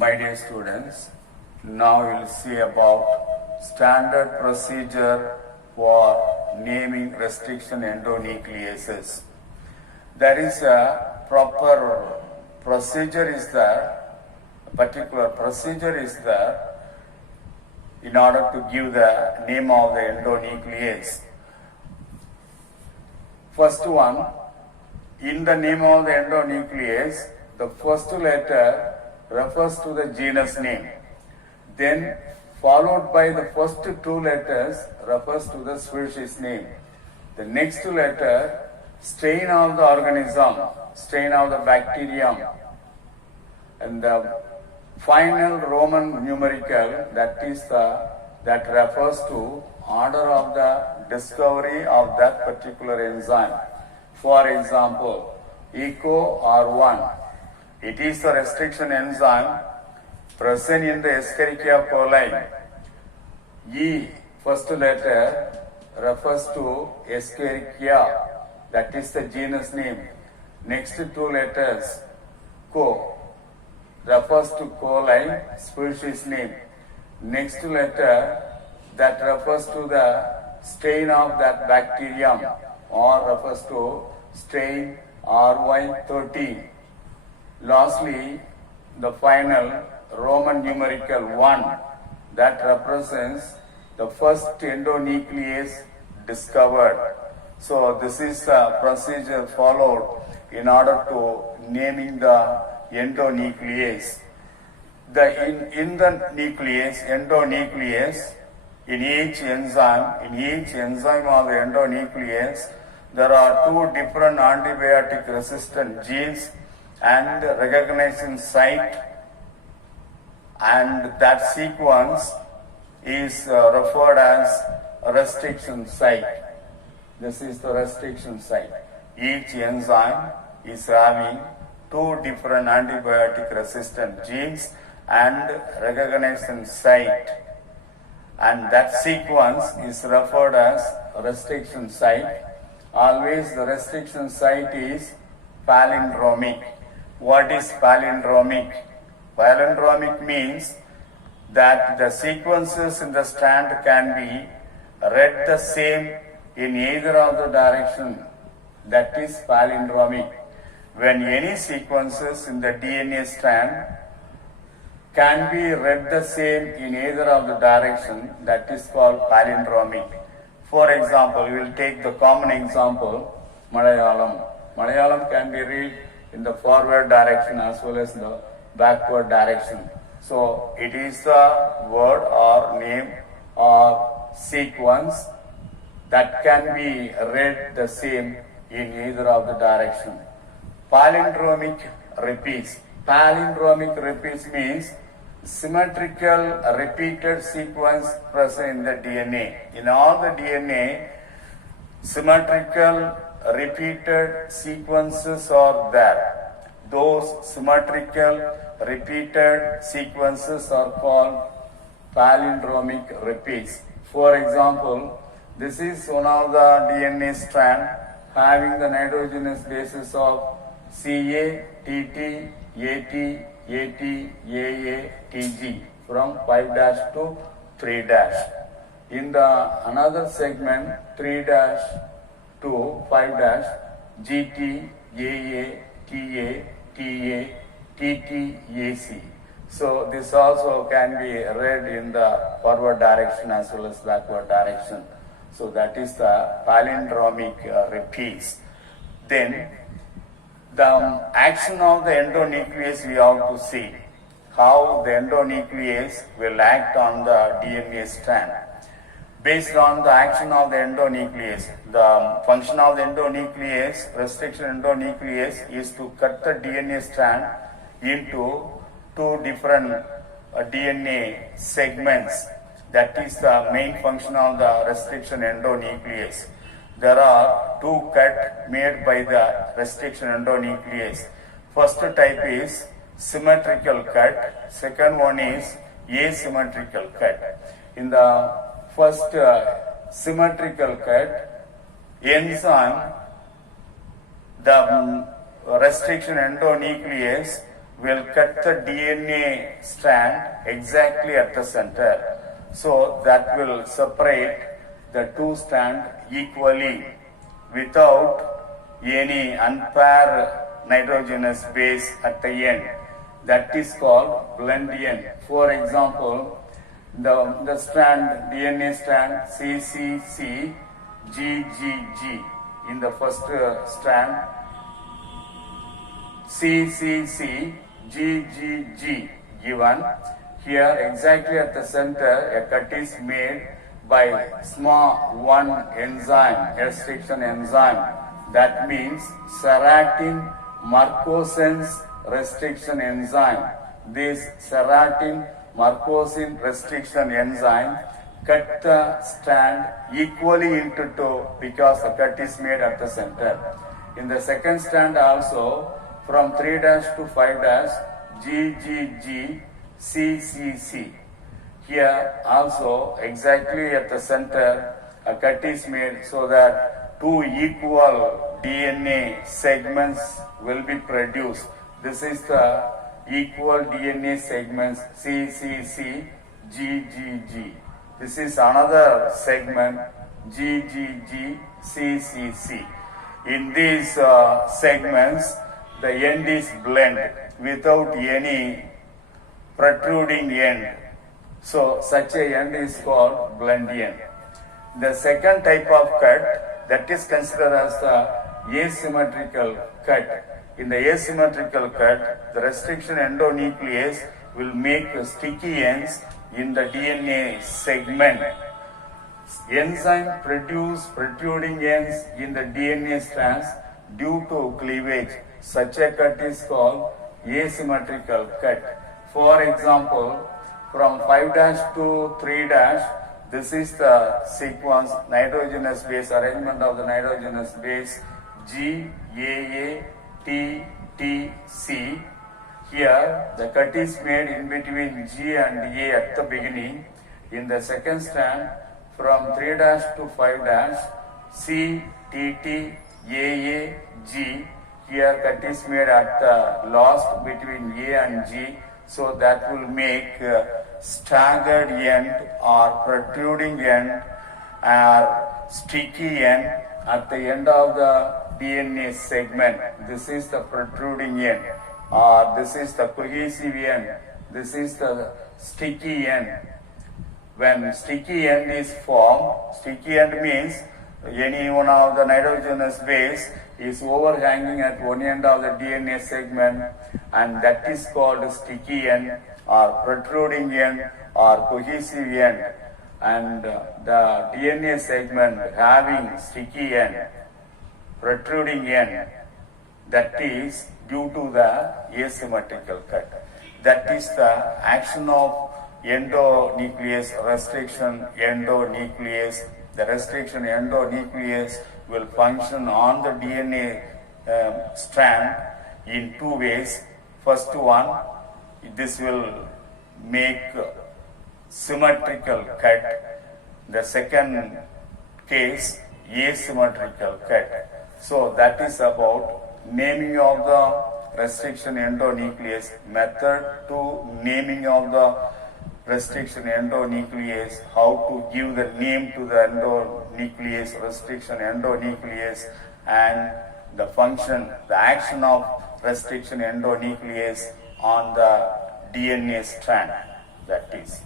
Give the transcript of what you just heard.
My dear students, now we will see about standard procedure for naming restriction endonucleases. There is a proper procedure is there, a particular procedure is there in order to give the name of the endonuclease. First one, in the name of the endonuclease, the first letter refers to the genus name. Then followed by the first two letters refers to the species name. The next letter, strain of the organism, strain of the bacterium. And the final Roman numerical, that refers to order of the discovery of that particular enzyme. For example, ECO R1. It is a restriction enzyme present in the Escherichia coli. E, first letter, refers to Escherichia, that is the genus name. Next two letters, Co, refers to coli, species name. Next letter, that refers to the strain of that bacterium, or refers to strain RY13. Lastly, the final Roman numerical 1 that represents the first endonuclease discovered. So this is a procedure followed in order to naming the endonuclease. In the nuclease, endonuclease, in each enzyme of the endonuclease, there are two different antibiotic resistant genes and recognition site, and that sequence is referred as restriction site. This is the restriction site. Each enzyme is having two different antibiotic resistant genes and recognition site, and that sequence is referred as restriction site. Always the restriction site is palindromic. What is palindromic? Palindromic means that the sequences in the strand can be read the same in either of the direction. That is palindromic. When any sequences in the DNA strand can be read the same in either of the direction, that is called palindromic. For example, we will take the common example, Malayalam. Malayalam can be read in the forward direction as well as the backward direction. So it is the word or name or sequence that can be read the same in either of the direction. Palindromic repeats. Palindromic repeats means symmetrical repeated sequence present in the DNA. In all the DNA, symmetrical repeated sequences are there. Those symmetrical repeated sequences are called palindromic repeats. For example, this is one of the DNA strand having the nitrogenous bases of Ca, Tt, At, At, Aa, Tg from 5' to 3'. In the another segment 3' to 5', GT, AA, TA, TA, TT, AC. So this also can be read in the forward direction as well as backward direction. So that is the palindromic repeats. Then the action of the endonuclease we have to see how the endonuclease will act on the DNA strand. Based on the action of the endonuclease, the function of the endonuclease, restriction endonuclease, is to cut the DNA strand into two different DNA segments. That is the main function of the restriction endonuclease. There are two cuts made by the restriction endonuclease. First type is symmetrical cut. Second one is asymmetrical cut. In the first symmetrical cut, enzyme, the restriction endonuclease will cut the DNA strand exactly at the center. So that will separate the two strands equally without any unpaired nitrogenous base at the end. That is called blend end. For example, the strand, DNA strand CCC GGG in the first strand, CCC GGG given. Here exactly at the center a cut is made by SMA1 enzyme, restriction enzyme. That means Serratin Marcosins restriction enzyme. This Serratin Marcosin restriction enzyme cut the strand equally into two because the cut is made at the center. In the second strand also, from 3' to 5' GGG CCC. Here also exactly at the center a cut is made so that two equal DNA segments will be produced. This is the equal DNA segments CCC GGG. This is another segment GGG CCC. In these segments the end is blend without any protruding end. So such a end is called blend end. The second type of cut, that is considered as the asymmetrical cut. In the asymmetrical cut, the restriction endonuclease will make sticky ends in the DNA segment. Enzyme produce protruding ends in the DNA strands due to cleavage. Such a cut is called asymmetrical cut. For example, from 5' to 3', this is the sequence nitrogenous base, arrangement of the nitrogenous base GAA TTC. Here the cut is made in between G and A at the beginning. In the second strand, from 3' to 5' C TT AA G. Here cut is made at the last between A and G, so that will make staggered end or protruding end or sticky end at the end of the DNA segment. This is the protruding end, or this is the cohesive end, this is the sticky end. When sticky end is formed, sticky end means any one of the nitrogenous base is overhanging at one end of the DNA segment, and that is called sticky end or protruding end or cohesive end. And the DNA segment having sticky end, protruding end, that is due to the asymmetrical cut. That is the action of endonuclease restriction endonuclease. The restriction endonuclease will function on the DNA strand in two ways. First one, this will make symmetrical cut. The second case, asymmetrical cut. So that is about naming of the restriction endonuclease, method to naming of the restriction endonuclease, how to give the name to the endonuclease, restriction endonuclease, and the function, the action of restriction endonuclease on the DNA strand. That is.